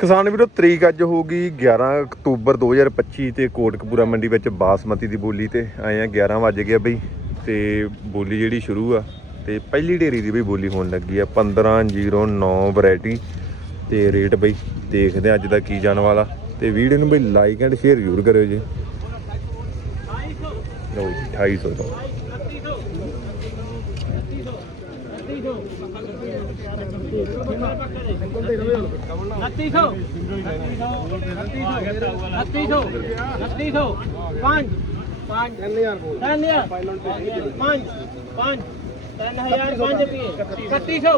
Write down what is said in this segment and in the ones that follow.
ਕਿਸਾਨ ਵੀਰੋ, ਤਰੀਕ ਅੱਜ ਹੋਊਗੀ 11 ਅਕਤੂਬਰ 2025 ਤੇ ਕੋਟਕਪੂਰਾ ਮੰਡੀ ਵਿੱਚ ਬਾਸਮਤੀ ਦੀ ਬੋਲੀ ਤੇ ਆਏ ਆ 11 ਵਜ ਗਿਆ ਬਈ, ਤੇ ਬੋਲੀ ਜਿਹੜੀ ਸ਼ੁਰੂ ਆ, ਤੇ ਪਹਿਲੀ ਢੇਰੀ ਦੀ ਬਈ ਬੋਲੀ ਹੋਣ ਲੱਗੀ ਆ 1509 ਵੈਰਾਈਟੀ, ਤੇ ਰੇਟ ਬਈ ਦੇਖਦੇ ਆ ਅੱਜ ਦਾ ਕੀ ਜਾਣ ਵਾਲਾ, ਤੇ ਵੀਡੀਓ ਨੂੰ ਬਈ ਲਾਈਕ ਐਂਡ ਸ਼ੇਅਰ ਜ਼ਰੂਰ ਕਰਿਓ ਜੀ। ਲਓ ਜੀ 2800 ਦਾ નત્રીસો નત્રીસો નત્રીસો પાંચ પાંચ પાંચ પાંચ 3100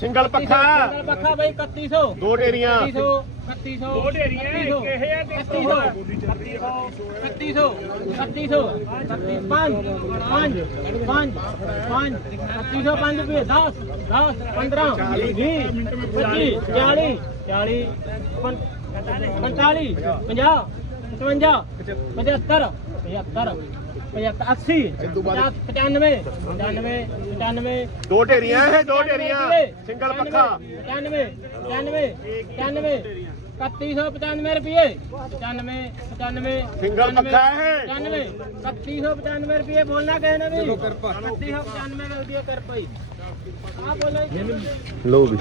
ਸਿੰਗਲ ਪੱਖਾ ਪੱਖਾ ਬਾਈ 3100 ਦੋ ਢੇਰੀਆਂ 3100 ਦੋ ਢੇਰੀਆਂ ਇਹ ਹੈ 3100 3100 3100 ਪੰਜ ਪੰਜ ਪੰਜ ਪੰਜ 3105 ਰੁਪਏ 10 10 15 20 25 40 40 45 50 55 75 75 80 95 95 95 ਦੋ ਢੇਰੀਆਂ ਇਹ ਦੋ ਢੇਰੀਆਂ। ਸਿੰਗਲ ਪੱਖਾ। 95 95 95 3195 ਰੁਪਏ। 95 95 ਸਿੰਗਲ ਪੱਖਾ ਇਹ। 95 3195 ਰੁਪਏ ਬੋਲਣਾ ਕਹਿਣਾ ਵੀ। 3195 ਰੁਪਏ ਕਰ ਪਈ ਆ ਬੋਲੇ ਲੋ ਵੀ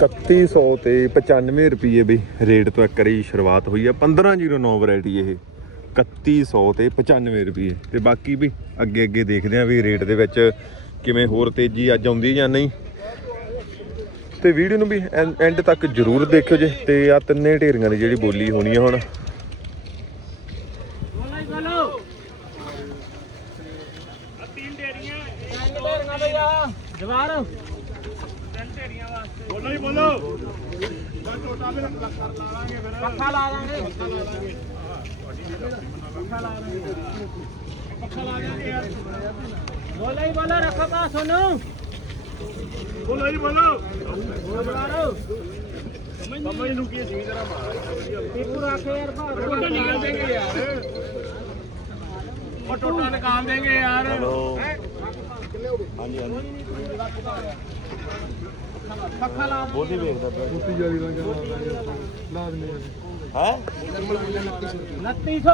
3100 ਤੇ 95 ਰੁਪਏ ਬਈ ਰੇਟ ਤੋਂ ਇੱਕ ਵਾਰੀ ਸ਼ੁਰੂਆਤ ਹੋਈ ਆ 1509 ਵੈਰਾਈਟੀ ਇਹ। 3100 ਤੇ 95 ਰੁਪਏ। ਤੇ ਬਾਕੀ ਵੀ ਅੱਗੇ ਅੱਗੇ ਦੇਖਦੇ ਆ ਵੀ ਰੇਟ ਦੇ ਵਿੱਚ ਕਿਵੇਂ ਹੋਰ ਤੇਜ਼ੀ ਅੱਜ ਆਉਂਦੀ ਜਾਂ ਨਹੀਂ। ਤੇ ਵੀਡੀਓ ਨੂੰ ਵੀ ਐਂਡ ਤੱਕ ਜਰੂਰ ਦੇਖਿਓ ਜੇ। ਤੇ ਆ ਤਿੰਨੇ ਢੇਰੀਆਂ ਦੀ ਜਿਹੜੀ ਬੋਲੀ ਹੋਣੀ ਹੈ ਹੁਣ। ਬੋਲੋ ਤਿੰਨ ਢੇਰੀਆਂ ਬਈ ਆ ਜਵਾਰ ਬੋਲੋ ਜੀ, ਬੋਲੋ। ਪੱਖਾ ਲਾ ਦਾਂਗੇ ਪੱਖਾ ਲਾ ਦਾਂਗੇ ਪੱਖਾ ਲਾ ਦਾਂਗੇ ਯਾਰ ਬੋਲੋ ਹੀ ਬੋਲੋ ਰੱਖੋ ਪਾ ਸੁਣੋ ਬੋਲੋ ਜੀ ਬੋਲੋ ਜਵਾਰੋ ਬਾਬਾ ਜੀ ਨੂੰ ਕੀ ਸੀ ਜਰਾ ਟੀਪੂ ਰੱਖੇ ਯਾਰ ਭਾ ਟੋਟਾ ਨਿਕਾਲ ਦੇਂਗੇ ਯਾਰ ਉਹ ਟੋਟਾ ਨਿਕਾਲ ਦੇਂਗੇ ਯਾਰ ਪੱਖਾ ਲਾ ਬੋਲੀ ਵੇਖਦਾ ਪਿਆ ਹੈ? 2900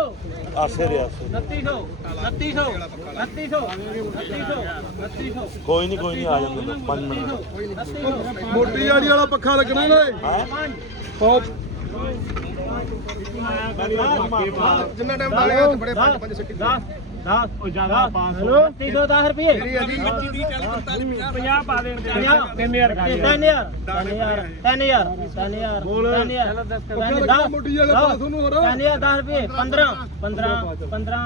ਆਸੇ ਦੇ ਆਸੇ। 2900 2900 2900 2900 2900 ਕੋਈ ਨਹੀਂ ਕੋਈ ਨਹੀਂ ਆ ਜਾਂਦੇ 5 ਮਿੰਟ। ਮੋਟੀ ਜਾੜੀ ਵਾਲਾ ਪੱਖਾ ਲੱਗਣਾ ਨਾ ਹੈ? ਜਿੰਨਾ ਟਾਈਮ ਲਾਏਗਾ ਬੜੇ ਪੰਜ ਪੰਜ ਸਿੱਕੇ 10 10 ਉਹ ਜ਼ਿਆਦਾ 500 310 ਰੁਪਏ। 50 ਪਾ ਦੇਣ 3000 3000 3000 3000 3000 ਬੋਲ। 3000 ਮੋਟੀ ਵਾਲਾ ਪਾ ਤੁਹਾਨੂੰ ਹੋਰ 3000 10 ਰੁਪਏ। 15 15 15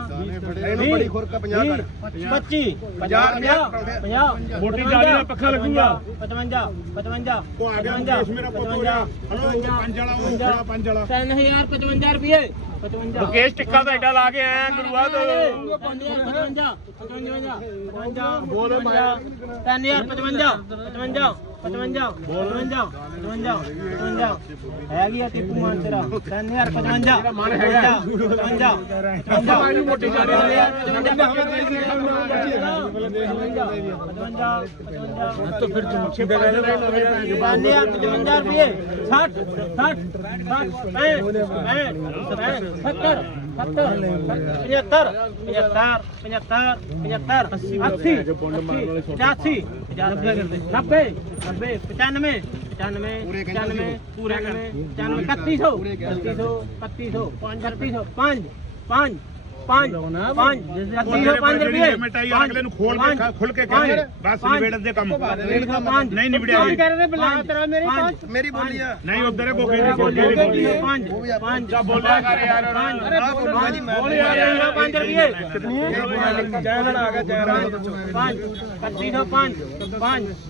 ਇਹਨੂੰ ਬੜੀ ਖੁਰਕ 50 ਕਰ 25 50 50 ਮੋਟੀ ਜਾਲੀ ਦਾ ਪੱਖਾ ਲੱਗੂਗਾ। 55 55 ਉਹ ਆ ਗਿਆ ਮੇਰਾ ਪੁੱਤ ਹੋ ਗਿਆ। ਹਲੋ ਪੰਜ ਵਾਲਾ ਉਹ ਖੜਾ ਪੰਜ ਵਾਲਾ। 3055 ਰੁਪਏ। 55 ਮੁਕੇਸ਼ ਟਿੱਕਾ ਤਾਂ ਐਡਾ ਲਾ ਕੇ ਆਇਆ ਗੁਰੂਆ ਤੋਂ। 55 55 55 ਬੋਲ 3055 55 55 55 55 ਹੈਗੀ ਆ ਟਿੱਪੂ ਮਾਨ ਤੇਰਾ 3055 55 55 ਮੋਟੀ ਜਾਣੀ ਤਾਂ ਫਿਰ ਚਮਕੀ ਦਾ ਗੱਲ ਬਾਨੇ ਆ 55 ਰੁਪਏ 60 60 60 65 70 70 75 75 75 80 85 90 90 95 95 95 ਪੂਰੇ 3100 3100 3100 5 5 ਪੰਜ 5 5 5 ਰੁਪਏ ਮਿਟਾਈ ਅਗਲੇ ਨੂੰ ਖੋਲ ਕੇ ਖੁੱਲ ਕੇ ਕਹਿੰਦੇ ਬਸ ਨਿਬੇੜਨ ਦੇ ਕੰਮ। ਨਹੀਂ ਨਿਬੜਿਆ। ਇਹ ਕਰ ਰਹੇ ਬੁਲਾ ਤੇਰਾ ਮੇਰੀ ਪੰਜ ਮੇਰੀ ਬੋਲੀ ਆ। ਨਹੀਂ ਉਧਰ ਪੰਜ ਪੰਜ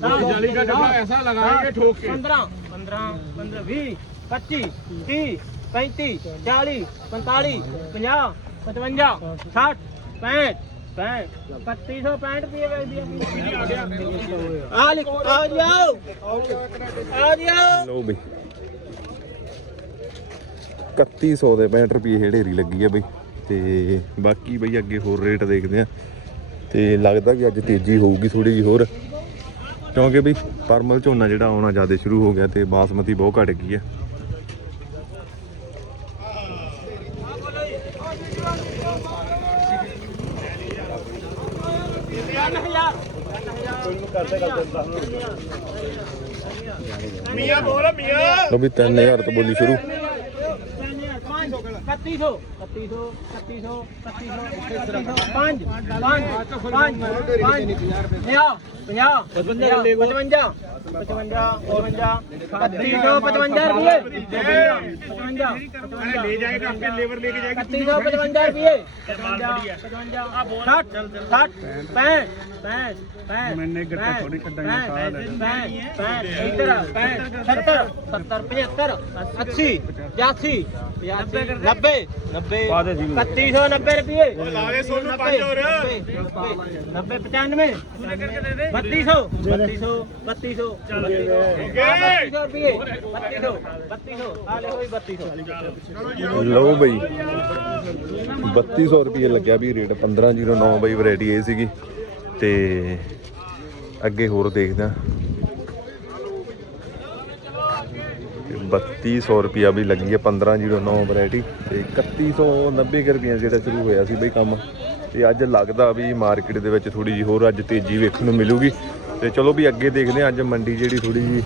ਦਾ ਡੱਬਾ ਐਸਾ ਲਗਾਏਗੇ ਠੋਕ ਕੇ। 15 15 15 20 25 55 60 65 65 3165 ਰੁਪਏ ਵੇਚਦੀ ਆ ਆ ਲਿਖ, ਆ ਜਾਓ। ਆ ਜਾਓ। ਲਓ ਬਈ। 3100 ਦੇ 65 ਰੁਪਏ ਹੇੜੇਰੀ ਲੱਗੀ ਆ ਬਈ। ਤੇ ਬਾਕੀ ਬਈ ਅੱਗੇ ਹੋਰ ਰੇਟ ਦੇਖਦੇ ਆ। ਤੇ ਲੱਗਦਾ ਵੀ ਅੱਜ ਤੇਜ਼ੀ ਹੋਊਗੀ ਥੋੜੀ ਜੀ ਹੋਰ। ਕਿਉਂਕਿ ਬਈ ਪਰਮਲ ਝੋਨਾ ਜਿਹੜਾ ਆਉਣਾ ਜ਼ਿਆਦਾ ਸ਼ੁਰੂ ਹੋ ਗਿਆ ਤੇ ਬਾਸਮਤੀ ਬਹੁਤ ਘਟ ਗਈ ਹੈ ਮੀਆਂ ਬੋਲ ਮੀਆਂ। ਲੋ ਵੀ 3000 ਤੋਂ ਬੋਲੀ ਸ਼ੁਰੂ। 3100 3100 3100 3100 ਪੰਜ ਪੰਜ ਪੰਜ ਪੰਜ 50 50 55 55 3255 ਰੁਪਏ। 55 ਅਰੇ ਲੈ ਜਾਏਗਾ ਆਪਕੇ ਲੇਬਰ ਲੈ ਕੇ ਜਾਏਗਾ। 3155 ਰੁਪਏ। 55 60 60 65 65 ਮੈਨੇ ਗੱਟਾ ਥੋੜੀ ਕੱਢਾਂਗੇ, ਸਾਲ ਹੈ। ਇੱਧਰ 70 70 75 80 85 90 90 3190 ਰੁਪਏ। ਲਾਵੇ ਸੋਨੂੰ ਪੰਜ ਹੋਰ। 90 95 3200 3200 3200 3200 ਰੁਪਏ। 3200 3200 ਆਲੇ ਹੋਈ 3200 ਲਓ ਬਈ 3200 ਰੁਪਏ ਲੱਗਿਆ ਵੀ ਰੇਟ 1509 ਬਈ ਵੈਰਾਈਟੀ ਇਹ ਸੀਗੀ। ਤੇ ਅੱਗੇ ਹੋਰ ਦੇਖਦੇ ਹਾਂ ਤੇ 3200 ਰੁਪਿਆ ਵੀ ਲੱਗੀ ਹੈ 1509 ਵੈਰਾਈਟੀ ਤੇ 3190 ਕੁ ਰੁਪਈਆ ਜਿਹੜਾ ਸ਼ੁਰੂ ਹੋਇਆ ਸੀ ਬਈ ਕੰਮ। ਤੇ ਅੱਜ ਲੱਗਦਾ ਵੀ ਮਾਰਕੀਟ ਦੇ ਵਿੱਚ ਥੋੜੀ ਜੀ ਹੋਰ ਅੱਜ ਤੇਜ਼ੀ ਵੇਖਣ ਨੂੰ ਮਿਲੂਗੀ। ਤੇ ਚਲੋ ਵੀ ਅੱਗੇ ਦੇਖਦੇ ਹਾਂ ਅੱਜ ਮੰਡੀ ਜਿਹੜੀ ਥੋੜੀ ਜੀ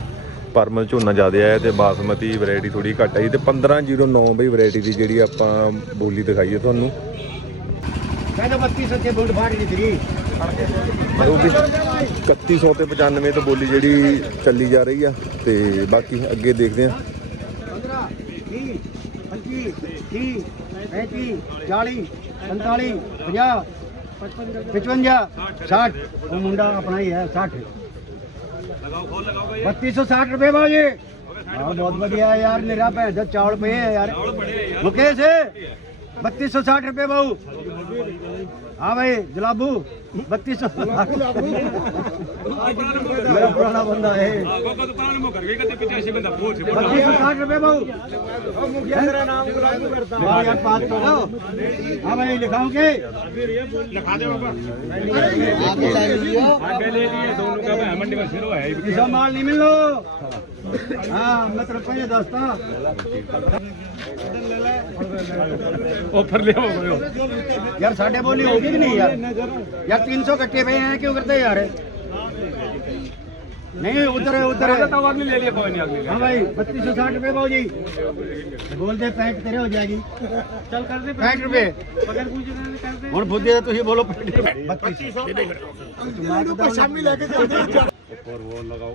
ਪਰਮਲ ਝੋਨਾ ਜ਼ਿਆਦਾ ਆਇਆ ਤੇ ਬਾਸਮਤੀ ਵੈਰਾਈਟੀ ਥੋੜੀ ਘੱਟ ਆਈ ਤੇ 1509 ਬਈ ਵੈਰਾਈਟੀ ਦੀ ਜਿਹੜੀ ਆਪਾਂ ਬੋਲੀ ਦਿਖਾਈ ਹੈ ਤੁਹਾਨੂੰ ਕਹਿੰਦਾ 3200 ਤੇ ਬੁਲਟ ਫਾੜ ਦੀ ਤਰੀ ਉਹ ਵੀ 3100 ਤੇ 95 ਤੋਂ ਬੋਲੀ ਜਿਹੜੀ ਚੱਲੀ ਜਾ ਰਹੀ ਆ ਤੇ ਬਾਕੀ ਅੱਗੇ ਦੇਖਦੇ ਹਾਂ। 15 20 25 30 35 40 45 50 55 60 ਉਹ ਮੁੰਡਾ ਆਪਣਾ ਹੀ ਹੈ 60 3260 ਰੁਪਏ ਬਾਜੀ ਹਾਂ ਬਹੁਤ ਵਧੀਆ ਯਾਰ, ਮੇਰਾ ਭੈਣ ਦਾ ਚਾਵਲ ਪਏ ਹੈ ਯਾਰ। ਮੁਕੇਸ਼। 3260 रुपए भाऊ हाँ भाई जलाबू बत्तीस सौ मेरा पुराना बंदा है बत्तीस सौ साठ रुपए भाऊ बात करो हाँ भाई लिखाऊं के लिखा दे बाबा माल नहीं मिल लो हाँ मैं तेरे पैसे दस्ता اوپر لے ہو گئے یار ساڑھے بولی ہوگی کی نہیں یار یار تین سو کٹے پہ ہیں کیوں کرتے ہیں یار نہیں ادھر ادھر ہاں بھائی بتیس سو ساٹھ روپے بھاؤ جی بول دے پینٹ تیرے ہو جائے گی چل کر دے پینٹ روپے ہوں بدھی تو ہی بولو پینٹ روپے بتیس سو شامی لے کے اوپر وہ لگاؤ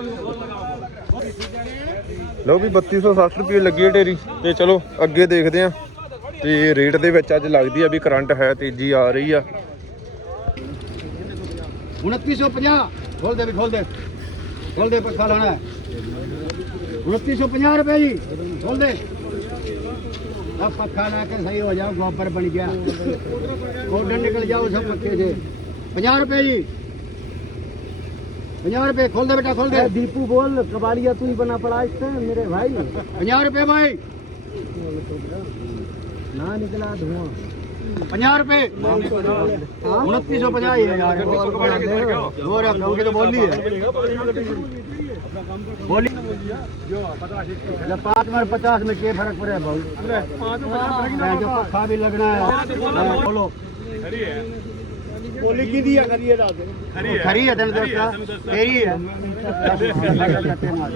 ਲੋ ਵੀ 3260 ਰੁਪਏ ਲੱਗੀ ਹੈ ਢੇਰੀ ਤੇ ਚਲੋ ਅੱਗੇ ਦੇਖਦੇ ਆ ਤੇ ਰੇਟ ਦੇ ਵਿੱਚ ਅੱਜ ਲੱਗਦੀ ਆ ਵੀ ਕਰੰਟ ਹੈ, ਤੇਜ਼ੀ ਆ ਰਹੀ ਆ। 2950 ਖੋਲ ਦੇ ਵੀ, ਖੋਲ ਦੇ। ਖੋਲ ਦੇ, ਪੱਖਾ ਲਾਣਾ 2950 ਰੁਪਏ ਜੀ, ਖੋਲ ਦੇ। ਆ ਪੱਖਾ ਲਾ ਕੇ ਸਹੀ ਹੋ ਜਾਓ, ਗੋਬਰ ਬਣ ਗਿਆ। ਗੋਡਨ ਨਿਕਲ ਜਾਓ ਸਭ ਪੱਖੇ ਦੇ 50 ਰੁਪਏ ਜੀ 50 रुपए खोल दे बेटा खोल दे दीपू बोल कबाड़िया तू ही बना पड़ा इससे मेरे भाई 50 रुपए भाई ना निकला धुआं 50 रुपए उनतीस सौ पचास है यार और कहोगे तो बोली है बोली जब पाँच में पचास में क्या फर्क पड़े बहुत पक्का भी लगना है बोलो ਬੋਲੀ ਖਰੀ ਹੈ ਤੈਨੂੰ ਦੱਸਦਾ ਤੇਰੀ ਹੈ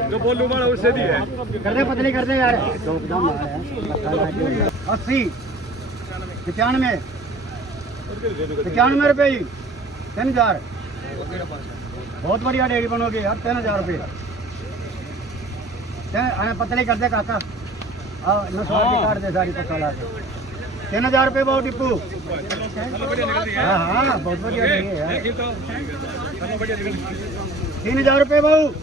ਜੋ ਬੋਲੂ ਮਾਲ ਉਸੇ ਦੀ ਹੈ। ਕਰਦੇ ਪਤਲੀ ਕਰਦੇ ਯਾਰ। 80 95 95 ਰੁਪਏ ਜੀ। 3000 ਬਹੁਤ ਵਧੀਆ ਡੇੜੀ ਬਣੋਗੇ ਯਾਰ 3000 ਰੁਪਏ। ਤੇ ਆਨੇ ਪਤਲੇ ਕਰਦੇ ਕਾਕਾ। ਆ 900 ਰੁਪਏ ਕੱਢ ਦੇ ਸਾਰੀ ਪਸਾ ਲਾ ਕੇ। 3000 ਰੁਪਏ ਬਾਉ ਟਿੱਪੂ। ਹਾਂ ਬਹੁਤ ਵਧੀਆ ਨਹੀਂ ਯਾਰ। 3000 ਰੁਪਏ ਬਾਉ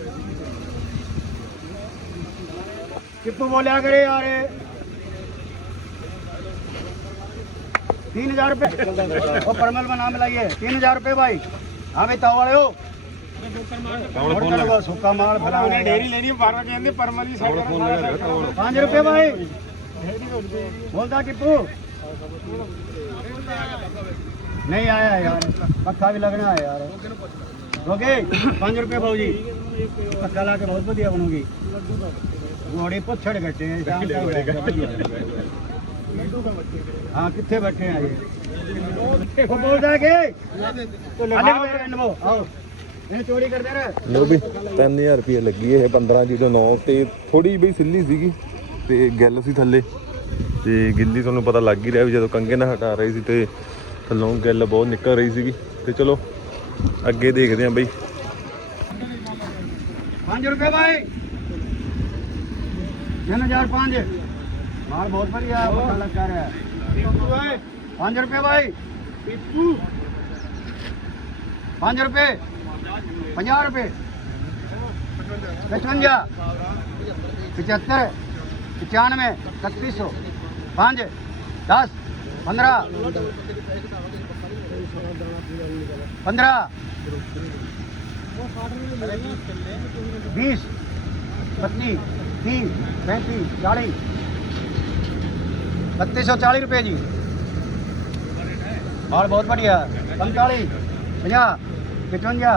ਟਿੱਪੂ ਬੋਲਿਆ ਕਰੇ ਯਾਰ 3000 ਰੁਪਏ। ਉਹ परमल में नाम लाइए 3000 रुपए भाई हाँ भाई ताऊ वाले ਰੁਪਏ ਭਾਈ। ਬੋਲਦਾ ਟਿੱਪੂ। रुपये भाई बोलता किप्पू नहीं आया यार पक्का भी लगना है यार ओके पाँच रुपये भाऊ जी पक्का ला के बहुत बढ़िया बनूंगी घोड़े पत्थर घटे हैं शाम का होया। हाँ कितने बैठे हैं ये वो बोल रहा है कि तो लगाओ मेरे एंड वो आओ नहीं चोरी कर दे रहे ਲੋ ਵੀ 3000 ਰੁਪਏ ਲੱਗੀ ਇਹ 1509 ਤੇ ਥੋੜੀ ਬਈ ਸਿੱਲੀ ਸੀਗੀ ਤੇ ਗਿੱਲ ਸੀ ਥੱਲੇ ਤੇ ਗਿੱਲੀ ਤੁਹਾਨੂੰ ਪਤਾ ਲੱਗ ਹੀ ਰਿਹਾ ਵੀ ਜਦੋਂ ਕੰਗੇ ਨਾਲ ਹਟਾ ਰਹੀ ਸੀ ਤੇ ਥੱਲੋਂ ਗਿੱਲ ਬਹੁਤ ਨਿਕਲ ਰਹੀ ਸੀਗੀ। ਤੇ ਚਲੋ ਅੱਗੇ ਦੇਖਦੇ ਆਂ ਬਈ। 5 ਰੁਪਏ ਬਾਈ। 3005 ਮਾਲ ਬਹੁਤ ਵਧੀਆ ਪਤਾ ਲੱਗ ਰਿਹਾ। ਹੈ 5 ਰੁਪਏ ਬਾਈ। 5 ਰੁਪਏ। 50 ਰੁਪਏ। 55 75 95 3100 પાંચ દસ પંદર પંદર વીસ પચીસ तीस पैंतीस चालीस बत्तीस सौ चालीस रुपये जी और बहुत बढ़िया पैंतालीस पचास पचवंजा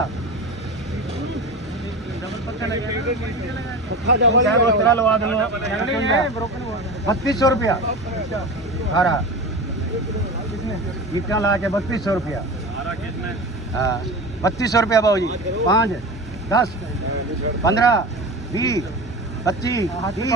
बत्तीस सौ रुपया सारा ईटा ला के बत्तीस सौ रुपया हाँ बत्तीस सौ रुपया बाबू जी पाँच दस पंद्रह बीस पच्चीस तीस